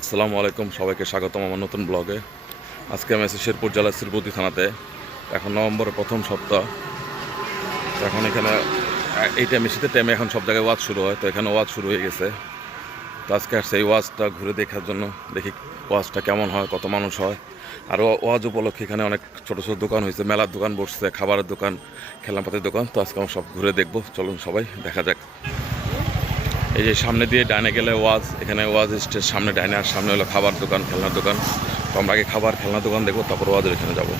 আসসালামু আলাইকুম, সবাইকে স্বাগতম আমার নতুন ব্লগে। আজকে আমি আছি শেরপুর জেলার শ্রীপতি থানাতে। এখন নভেম্বরের প্রথম সপ্তাহ। এখন এখানে, এই টাইমে শীতের টাইমে এখন সব জায়গায় ওয়াজ শুরু হয়, তো এখানে ওয়াজ শুরু হয়ে গেছে। তো আজকে আসছে এই ওয়াজটা ঘুরে দেখার জন্য, দেখি ওয়াজটা কেমন হয়, কত মানুষ হয়। আর ওয়াজ উপলক্ষে এখানে অনেক ছোটো ছোটো দোকান হয়েছে, মেলার দোকান বসছে, খাবারের দোকান খেলনাপাতির দোকান। তো আজকে আমরা সব ঘুরে দেখব, চলুন সবাই দেখা যাক। এই যে সামনে দিয়ে ডাইনে গেলে ওয়াজ, এখানে ওয়াজ স্টেজ, সামনে ডাইনে আর সামনে হলো খাবার দোকান, খেলনার দোকান। তো আমরা আগে খাবার, খেলনার দোকান দেখব, তারপর ওয়াজের এখানে যাব।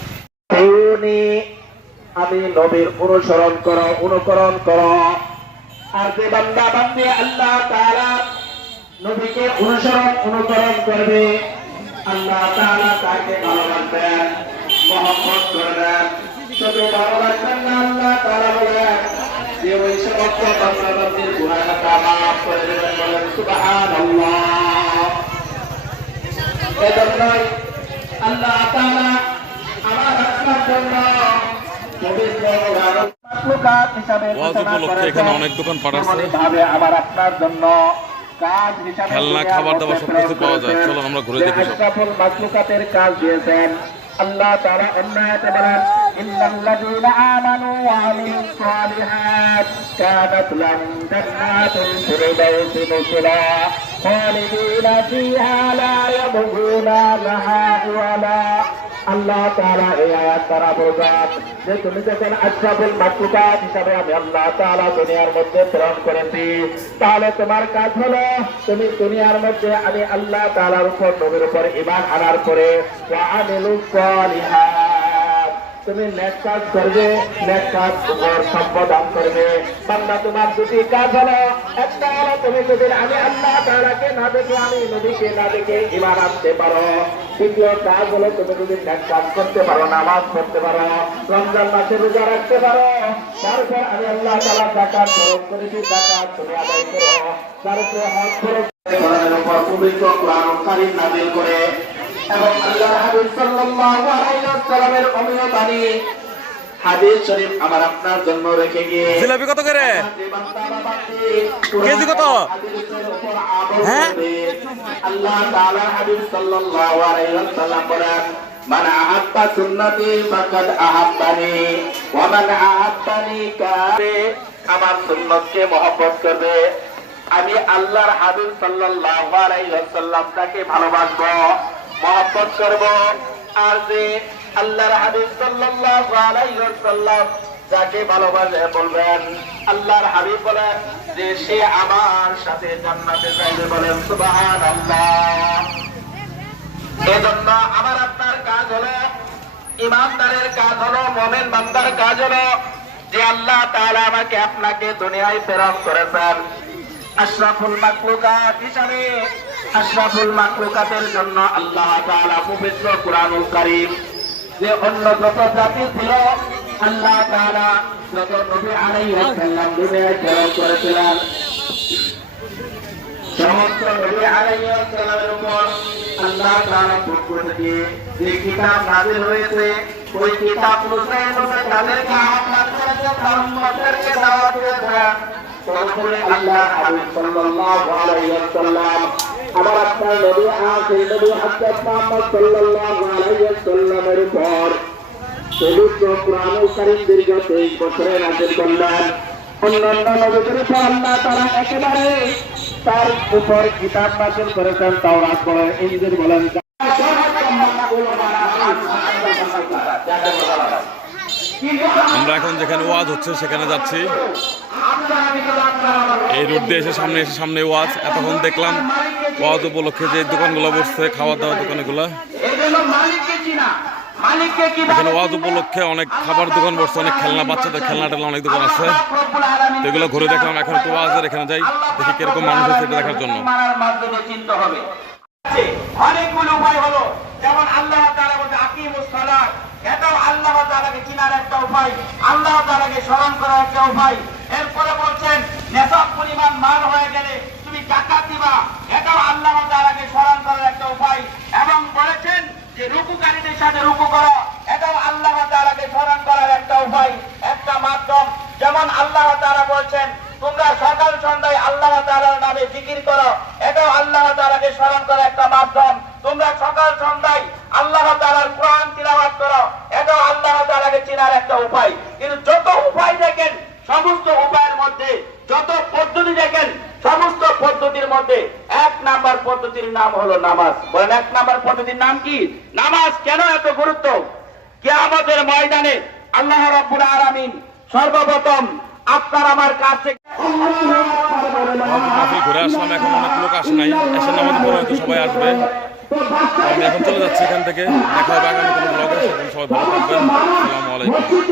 আমি নবীর অনুসরণ করো, অনুকরণ করো। আর যে বান্দা আল্লাহ নবীকে অনুসরণ, অনুকরণ করবে, আল্লাহ তাকে ভালোবাসবেন করবেন শুধু ভালোবাসবেন না, আল্লাহ যে ওই সমস্ত বান্দা বান্দির গুনাহটা মাফ করে দেবেন বলেন সুবহানাল্লাহ এজন্যই আল্লাহ তাআলা আমার আপনার জন্য পবিত্র কোরআন। এখানে অনেক দোকান। আপনার জন্য খেলনা, খাবার দাবার সবকিছু পাওয়া যায়। চলো আমরা ঘুরে দেখি সব। কাজ দিয়েছেন আল্লাহ তাআলা অন্য ইন্নাল্লাযীনা আমানু ওয়া আমিলুস সালিহাত কানাত লাহুম জান্নাতুল ফিরদাউসি নুজুলা খালিদিনা ফিহা লা ইয়াবগুনা লাহা ওয়ালা আল্লাহ তাআলা এই আয়াত দ্বারা বোঝান যে তুমি যখন আশরাফুল মাখলুকাত হিসাবে আমি আল্লাহ তাআলা দুনিয়ার মধ্যে প্রেরণ করেছি, তাহলে তোমার কাজ হলো তুমি দুনিয়ার মধ্যে আমি আল্লাহ তাআলার উপর, নবীর উপর ঈমান আনার পরে সালিহাত। তুমি নেক কাজ করবে নেক কাজ উপর সম্পাদন করবে। বান্দা, তোমার দুটি কাজ হলো, একটা হলো তুমি যদি আমি আল্লাহ তাআলাকে না দেখে, আমি নবীকে না দেখে ঈমান আনতে পারো। দ্বিতীয় কাজ হলো তুমি যদি নেক কাজ করতে পারো, নামাজ পড়তে পারো, রমজান মাসে রোজা রাখতে পারো। তারপর আমি আল্লাহ তাআলা জাকাত খরচ করেছি জাকাত তুমি আদায় করো। তারপর হজ খরচ কোরআনের পবিত্র কোরআন কারীম নাযিল করে। এবং আল্লাহ হাবিব সাল্লাল্লাহু আলাইহি ওয়াসাল্লামের অমীয় বাণী হাদিস শরীফ আমার আপনার জন্য রেখে গিয়ে জিলাপি কত করে কেজি কত? হ্যাঁ? আল্লাহ তাআলা হাবিব সাল্লাল্লাহু আলাইহি ওয়াসাল্লাম বলেন মান আহাব্বা সুন্নতি ফাকাদ আহাব্বানি ওয়া মান আহাব্বানি কারে আমার সুন্নতকে মহব্বত করবে আমি আল্লাহর হাবিব সাল্লাল্লাহু আলাইহি ভালোবাসবো মহব্বত করব আর আল্লাহর হাবিব সাল্লাল্লাহু আলাইহি ওয়াসাল্লাম যাকে ভালোবাসে বলবেন, আল্লাহর হাবিব বলেন যে সে আমার সাথে জান্নাতে যাইবে বলেন, সুবহানাল্লাহ। এজন্য আমার আপনার কাজ হলো, ইমানদারের কাজ হলো, মোমেন বান্দার কাজ হলো যে আল্লাহ তাআলা আমাকে আপনাকে দুনিয়ায় প্রেরণ করেছেন। আশরাফুল মাকলুকাত হিসাবে আশরাফুল মাকলুকাতের জন্য আল্লাহ তাআলা পবিত্র কুরআনুল কারীম যে অন্য যত জাতি ছিল, আল্লাহ তাআলা যত নবী আলাইহিস সালাম দুনিয়ায় প্রেরণ করেছিলেন। সমস্ত নবী আলাইহিস সালামের উপর আল্লাহ তাআলা পক্ষ থেকে যে কিতাব নাযিল হয়েছে, ওই কিতাব অনুযায়ী তাদেরকে আহ্বান করেছে তার উম্মতদেরকে দাওয়াত দিয়েছে আল্লাহ হাবিব সাল্লাল্লাহু আলাইহি ওয়াসাল্লাম আমার আপনার নবী নবী সাল্লাল্লাহু আলাইহি ওয়াসাল্লামের পবিত্র কোরআনুল কারীম দীর্ঘ 23 বছরে নাযিল করলেন। অন্যান্য নবীদের আল্লাহ তারা একেবারে তার উপর কিতাব নাযিল করেছেন, তাওরাত বলেন ইনজিল বলেন আমরা এখন যেখানে ওয়াজ হচ্ছে, সেখানে যাচ্ছি। এই রোড দিয়ে এসে সামনে এসে সামনে ওয়াজ। এতক্ষণ দেখলাম ওয়াজ উপলক্ষে যে দোকানগুলো বসছে খাওয়া দাওয়া দোকানগুলো। এখানে ওয়াজ উপলক্ষে অনেক খাবার দোকান বসছে, অনেক খেলনা, বাচ্চাদের খেলনা টেলনা অনেক দোকান আছে। এগুলো ঘুরে দেখলাম, এখন একটু ওয়াজের এখানে যাই, দেখি কীরকম মানুষ আছে এটা দেখার জন্য। অনেকগুলো উপায় হলো, যেমন আল্লাহ আল্লাহ আল্লাহ করার একটা উপায়। এরপরে বলছেন নেশাব পরিমাণ মাল হয়ে গেলে তুমি জাকাত দিবা। এটাও আল্লাহ তাআলাকে স্মরণ করার একটা উপায়। এবং বলেছেন যে, রুকুকারীদের সাথে রুকু করো। এটাও আল্লাহ তাআলাকে স্মরণ করার একটা উপায়, একটা মাধ্যম। যেমন আল্লাহ তাআলা বলছেন, তোমরা সকাল সন্ধ্যায় আল্লাহ তাআলার নামে জিকির করো। এটা এটাও আল্লাহ তাআলাকে স্মরণ করার একটা মাধ্যম। তোমরা সকাল সন্ধ্যায় আল্লাহ তাআলার কোরআন তিলাওয়াত করো। এটাও আল্লাহ তাআলাকে চেনার একটা উপায়। কিন্তু যত উপায় সমস্ত উপায়ের মধ্যে যত পদ্ধতি দেখেন, সমস্ত পদ্ধতির মধ্যে এক নাম্বার পদ্ধতির নাম হলো নামাজ। বলেন, এক নাম্বার পদ্ধতির নাম কি? নামাজ কেন এত গুরুত্ব? কে আমাদের ময়দানে আল্লাহ রাব্বুল আলামিন সর্বপ্রথম আপনার আমার কাছ মাহফিল ঘুরে আসলাম, এখন অনেক লোক আসে নাই। এসে নামাজ পড়ে হয়তো সবাই আসবে। আমি এখন চলে যাচ্ছি এখান থেকে। দেখা হবে আগামী কোনো ব্লগে সবাই ভালো থাকবেন। আসসালামু আলাইকুম।